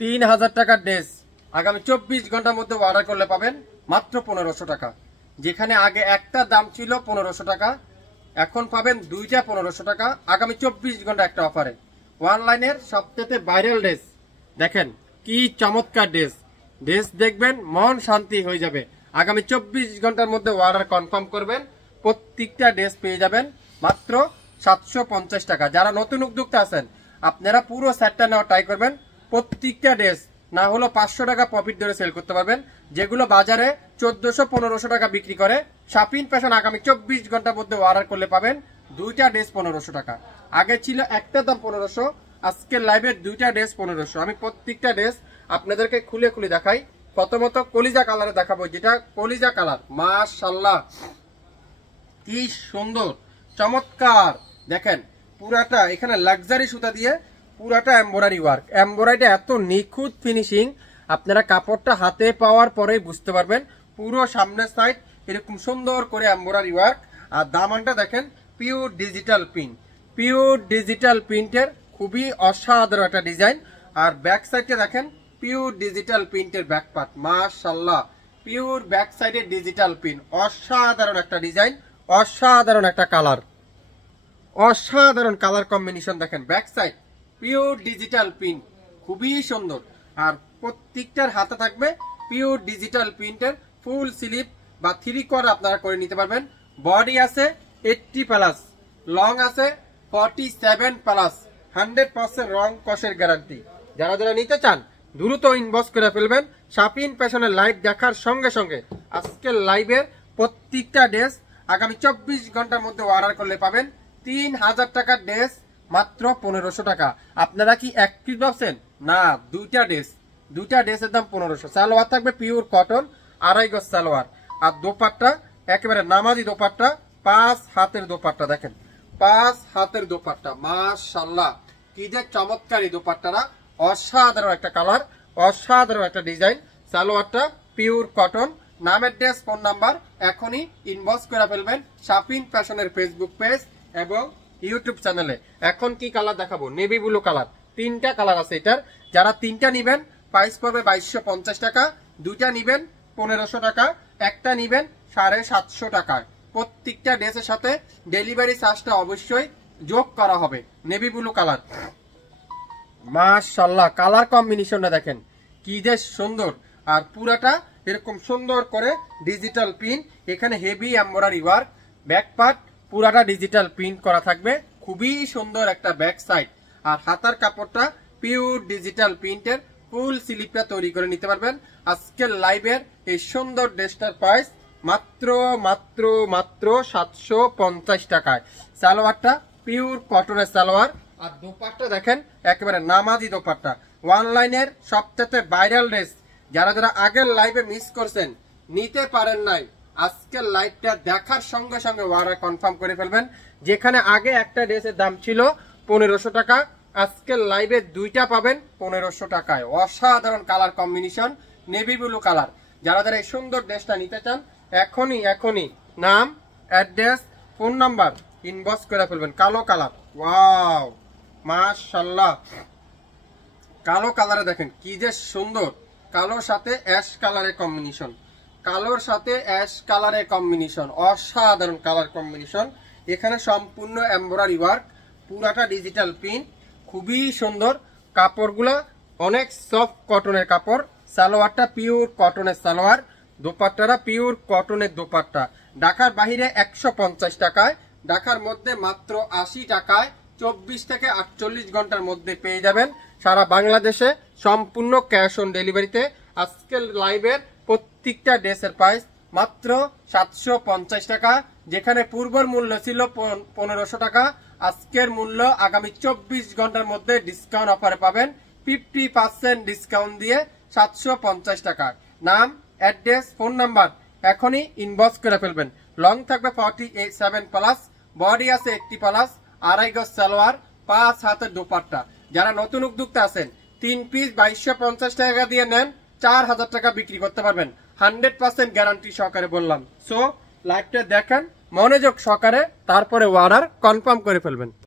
3000 টাকার ড্রেস আগামী 24 ঘন্টার মধ্যে অর্ডার করলে পাবেন মাত্র 1500 টাকা। যেখানে আগে একটা দাম ছিল 1500 টাকা, এখন পাবেন দুইটা 1500 টাকা আগামী 24 ঘন্টা একটা অফারে। অনলাইনের সবচেয়ে ভাইরাল ড্রেস দেখেন কি চমৎকার ড্রেস। ড্রেস দেখবেন মন শান্তি হয়ে যাবে। আগামী 24 ঘন্টার মধ্যে অর্ডার কনফার্ম করবেন, প্রত্যেকটা ড্রেস পেয়ে যাবেন মাত্র 750 টাকা। যারা নতুন উদ্যোক্তা আছেন আপনারা পুরো সেটটা নেওয়া ট্রাই করবেন। প্রত্যেকটা ড্রেস না হলো 500 টাকা প্রফিট ধরে সেল করতে পারবেন, যেগুলো বাজারে 1400-1500 টাকা বিক্রি করে। শাপিন ফ্যাশন আগামী 24 ঘন্টার মধ্যে অর্ডার করলে পাবেন দুইটা ড্রেস 1500 টাকা। আগে ছিল একটা দাম 1500, আজকের লাইভের দুইটা ড্রেস 1500। আমি প্রত্যেকটা ড্রেস আপনাদেরকে খুলে খুলে দেখাই। প্রথমত কলিজা কালারে দেখাবো, যেটা কলিজা কালার মাশাআল্লাহ কি সুন্দর চমৎকার। দেখেন পুরাটা এখানে লাক্সারি সুতা দিয়ে পুরাটা এমব্রয়ডারি ওয়ার্ক। এমব্রয়ডারিটা এত নিখুঁত ফিনিশিং, আপনারা কাপড়টা হাতে পাওয়ার পরেই বুঝতে পারবেন। পুরো সামনের সাইড এরকম সুন্দর করে এমব্রয়ডারি ওয়ার্ক। আর দামানটা দেখেন pure digital print, pure digital প্রিন্টের খুবই অসাধারণ একটা ডিজাইন। আর ব্যাক সাইডটা দেখেন পিওর ডিজিটাল প্রিন্টের ব্যাক পার্ট মাশাআল্লাহ, পিওর ব্যাক সাইডের ডিজিটাল প্রিন্ট। অসাধারণ একটা ডিজাইন, অসাধারণ একটা কালার, অসাধারণ কালার কম্বিনেশন। দেখেন back side pure digital print খুবই সুন্দর। আর প্রত্যেকটার হাতে থাকবে পিওর ডিজিটাল প্রিন্টের ফুল স্লিভ বা 3 কোয়ার্টার আপনারা করে নিতে পারবেন। বডি আছে 80+, লং আছে 47+, 100% রং কষের গ্যারান্টি। যারা যারা নিতে চান দ্রুত ইনবক্স করে ফেলবেন। শাপিন ফ্যাশনের লাইভ দেখার সঙ্গে সঙ্গে আজকের লাইভের প্রত্যেকটা ড্রেস আগামী 24 ঘন্টার মধ্যে অর্ডার করলে পাবেন 3000 টাকার ড্রেস মাত্র 1500 টাকা। আপনারা কি এক পিস ভাবছেন? না, দুইটা ড্রেসের দাম 1500। সালোয়ার থাকবে পিওর কটন, 2.5 গজ সালোয়ার। আর দোপাট্টা একেবারে নামাজি দোপাট্টা, 5 হাতের দোপাট্টা। দেখেন 5 হাতের দোপাট্টা মাশাআল্লাহ কি যে চমৎকার এই দোপাট্টারা। অসাধারণ একটা কালার, অসাধারণ একটা ডিজাইন। সালোয়ারটা পিওর কটন। নামের ড্রেস ফোন নাম্বার এখনই ইনবক্স করে ফেলবেন শাপিন ফ্যাশনের ফেসবুক পেজ এবং ইউটিউব চ্যানেলে। এখন কি কালার দেখাবো? Navy blue colour. 3টা কালার আছে এটার। যারা 3টা নিবেন প্রাইস পড়বে 2250 টাকা, 2টা নিবেন 1500 টাকা, একটা নিবেন 750 টাকায়। প্রত্যেকটা ড্রেসের সাথে ডেলিভারি চার্জটা অবশ্যই যোগ করা হবে। নেভি ব্লু কালার মাশাআল্লাহ, কালার কম্বিনেশনটা দেখেন কি যে সুন্দর। আর পুরাটা এরকম সুন্দর করে ডিজিটাল প্রিন্ট, এখানে heavy embroidery work. Back part পুরাটা ডিজিটাল প্রিন্ট করা থাকবে, খুবই সুন্দর একটা ব্যাক সাইড। আর হাতার কাপড়টা পিওর ডিজিটাল প্রিন্টের ফুল স্লিভটা তৈরি করে নিতে পারবেন। আজকের লাইভের এই সুন্দর ড্রেসটার প্রাইস মাত্র মাত্র মাত্র 750 টাকায়। সালোয়ারটা পিওর কটনের সালোয়ার। আর দোপাট্টা দেখেন একেবারে নামাজি দোপাট্টা। অনলাইনের সবচেয়ে ভাইরাল ড্রেস। যারা যারা আগের লাইভে মিস করছেন, নিতে পারেন নাই, আজকের লাইভটা দেখার সঙ্গে সঙ্গে অর্ডার কনফার্ম করে ফেলবেন। যেখানে আগে একটা ড্রেসের দাম ছিল 1500 টাকা, আজকের লাইভে দুইটা পাবেন 1500 টাকায়। অসাধারণ colour combination, navy blue colour. যারা যারা এই সুন্দর ড্রেসটা নিতে চান এখনই নাম, অ্যাড্রেস, ফোন নাম্বার ইনবক্স করে ফেলবেন। কালো কালার, ওয়াও মাশাআল্লাহ, কালো কালারে দেখেন কি যে সুন্দর। কালোর সাথে অ্যাশ কালারের কম্বিনেশন, কালোর সাথে অ্যাশ কালারের কম্বিনেশন, অসাধারণ কালার কম্বিনেশন। এখানে সম্পূর্ণ এমব্রয়ডারি ওয়ার্ক, পুরাটা ডিজিটাল প্রিন্ট, খুবই সুন্দর। কাপড়গুলা অনেক সফট কটনের কাপড়। সালোয়ারটা পিওর কটনের সালোয়ার, দোপাট্টাটা পিওর কটনের দোপাট্টা। ঢাকার বাহিরে 150 টাকায়, ঢাকার মধ্যে মাত্র 80 টাকায় 24 থেকে 48 ঘন্টার মধ্যে পেয়ে যাবেন সারা বাংলাদেশে সম্পূর্ণ ক্যাশ অন ডেলিভারিতে। আজকের লাইভের প্রত্যেকটা ড্রেসের প্রাইস মাত্র 750 টাকা। যেখানে পূর্বের মূল্য ছিল 1500 টাকা, আজকের মূল্য আগামী 24 ঘন্টার মধ্যে ডিসকাউন্ট অফারে পাবেন 50% ডিসকাউন্ট দিয়ে 750 টাকা। নাম, অ্যাড্রেস, ফোন নাম্বার এখনই ইনবক্স করে ফেলবেন। লং থাকবে 47+, বডি আছে 80+, 2.5 গজ সালোয়ার, 5 হাতের দোপাট্টা। যারা নতুন উদ্যোক্তা আছেন 3 পিস 2250 টাকা দিয়ে নেন, 4000 টাকা বিক্রি করতে পারবেন। 100% গ্যারান্টি সহকারে বললাম। সো লাইভটা দেখেন মনোযোগ সহকারে, তারপরে অর্ডার কনফার্ম করে ফেলবেন।